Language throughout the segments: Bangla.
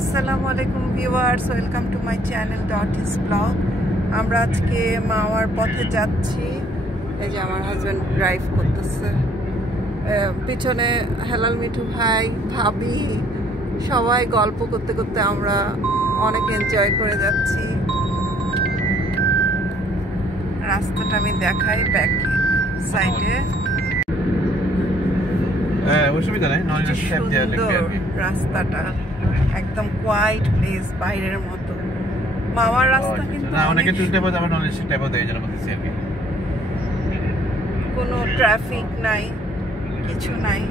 আসসালামু আলাইকুম viewers, welcome to my channel ডটিস ব্লগ। আমরা আজকে মাওয়ার পথে যাচ্ছি। এই যে আমার হাজব্যান্ড ড্রাইভ করতেছে, পিছনে হেলাল মিঠু ভাই, ভাবি, সবাই গল্প করতে করতে আমরা অনেক এনজয় করে যাচ্ছি। রাস্তাটা আমি দেখাই, ব্যাক সাইডে রাস্তাটা একদম কোয়াইট প্লেস, বাইরের মতো। মামার রাস্তা কিন্তু কোনো ট্রাফিক নাই, কিছু নাই,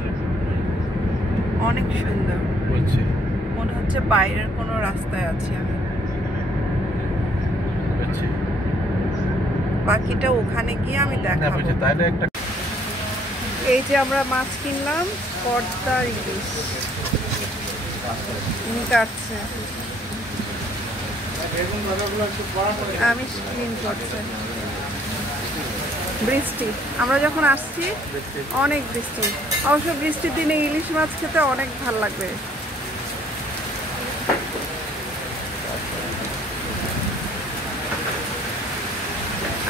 অনেক সুন্দর। মনে হচ্ছে বাইরের কোনো রাস্তায় আছি আমি। বাকিটা ওখানে গিয়ে আমি দেখাবো। এই যে আমরা মাছ কিনলাম, পর্দা ইলিশ কাটছে, আমি ক্লিন করছে। বৃষ্টি, আমরা যখন আসছি অনেক বৃষ্টি। অবশ্য বৃষ্টির দিনে ইলিশ মাছ খেতে অনেক ভালো লাগবে।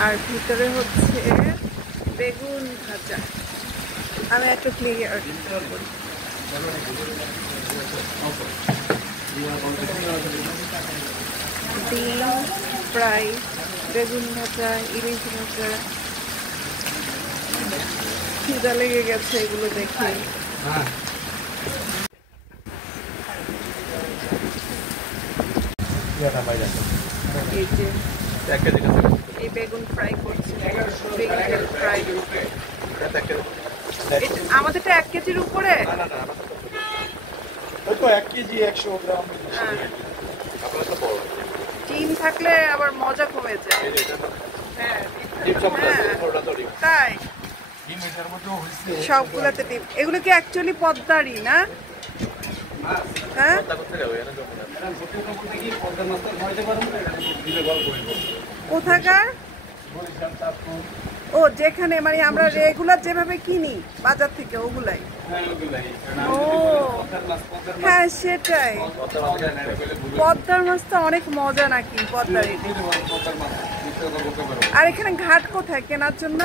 আর ভিতরে হচ্ছে বেগুন ভাজা। আমি একটু ক্লিয়ার করি। ডিম ফ্রাই, বেগুন ভাজা, ইলিশ ভাজা। খিদা লেগে গেছে এগুলো দেখে। এই যে এই বেগুন ফ্রাই করছি, বেগুন ফ্রাই। আমাদেরটা 1 কেজির উপরে, 1 কেজি 100 গ্রাম। ডিম থাকলে আবার মজা কমে যায়। তাই সবগুলোতে ডিম। এগুলো কি অ্যাকচুয়ালি পদ্মারই না? হ্যাঁ, কোথাকার? ও, যেখানে মানে আমরা রেগুলার যেভাবে কিনি বাজার থেকে, ওগুলাই। ও হ্যাঁ, সেটাই। পদ্মার মাছটা অনেক মজা নাকি? পদ্মার। আর এখানে ঘাট কোথায় কেনার জন্য?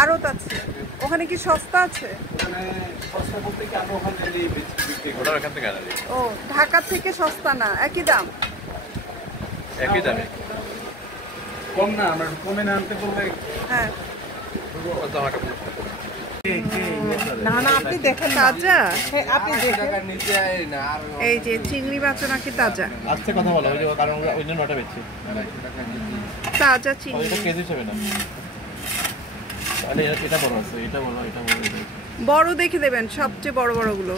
আড়ত আছে। ওখানে কি সস্তা আছে? ও, ঢাকা থেকে সস্তা না, একই দাম? একই দামে, কম না। আমরা কমে না আনতে বললে। হ্যাঁ, না না, আপনি দেখেন তাজা। আপনি দেখেন, এই যে চিংড়ি মাছ নাকি তাজা? আজকে কথা বলা হয়, কারণ ওই জন্য ওটা বেচছি। তাজা চিংড়ি কেজি হিসেবে না। এটা বড় আছে, এটা বড়, এটা বড়। বড় দেখে দেবেন, সবচেয়ে বড় বড় গুলো।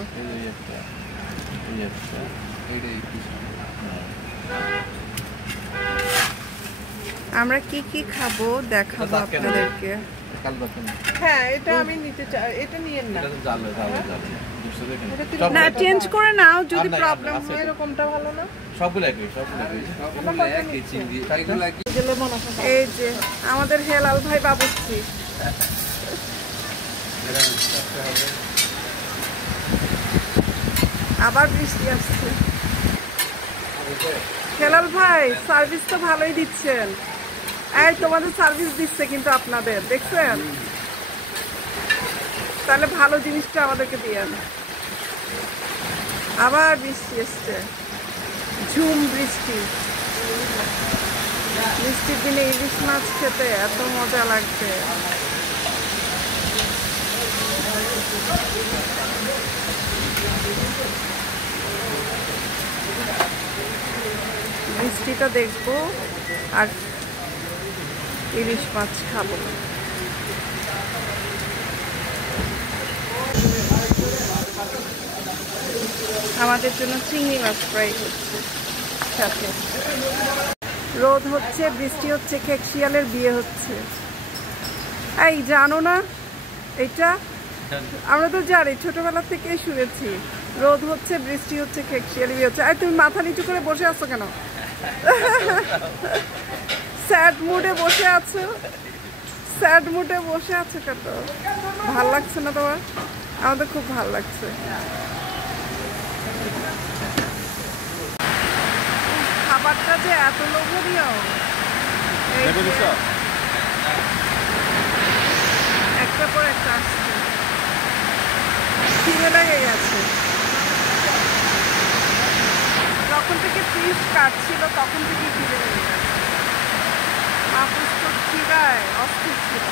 আমরা কি কি খাবো দেখাবো আপনাদেরকে। হ্যাঁ, এটা আমি নিতে চাই। এটা নিয়েন না, না চেঞ্জ করে নাও যদি প্রবলেম হয়। এরকমটা ভালো না? সবগুলো একই, সবগুলো একই চিংড়ি। এই যে আমাদের হেলাল ভাই বাবুর্চি। আবার বৃষ্টি আসছে। হেলাল ভাই, সার্ভিস তো ভালোই দিচ্ছেন। এই তোমাদের সার্ভিস দিচ্ছে কিন্তু আপনাদের, দেখছেন? তাহলে ভালো জিনিসটা আমাদেরকে দিয়েন। আবার বৃষ্টি এসছে, ঝুম বৃষ্টি। বৃষ্টির দিনে ইলিশ মাছ খেতে এত মজা লাগবে। বৃষ্টিটা দেখবো আর ইলিশ মাছ খাবো। আমাদের জন্য চিংড়ি মাছ ফ্রাই হচ্ছে সাথে। রোদ হচ্ছে, বৃষ্টি হচ্ছে, খেকশিয়ালের বিয়ে হচ্ছে। এই জানো না এটা? আমরা তো জানি, ছোটবেলা থেকেই শুনেছি। রোদ হচ্ছে, বৃষ্টি হচ্ছে, খেকশিয়ালের বিয়ে হচ্ছে। আর তুমি মাথা নিচু করে বসে আছো কেন? স্যাড মুডে বসে আছো, স্যাড মুডে বসে আছো কেন? ভাল লাগছে না তোমার? আমাদের খুব ভালো লাগছে। খাবারটা যে এত লোভনীয়, একটা পর একটা আসছে, খিদে লেগে গেছে। যখন থেকে ফিশ কাটছিল তখন থেকে খিদে লেগে গেছে। আপুস তো খিদায় অস্থির ছিল।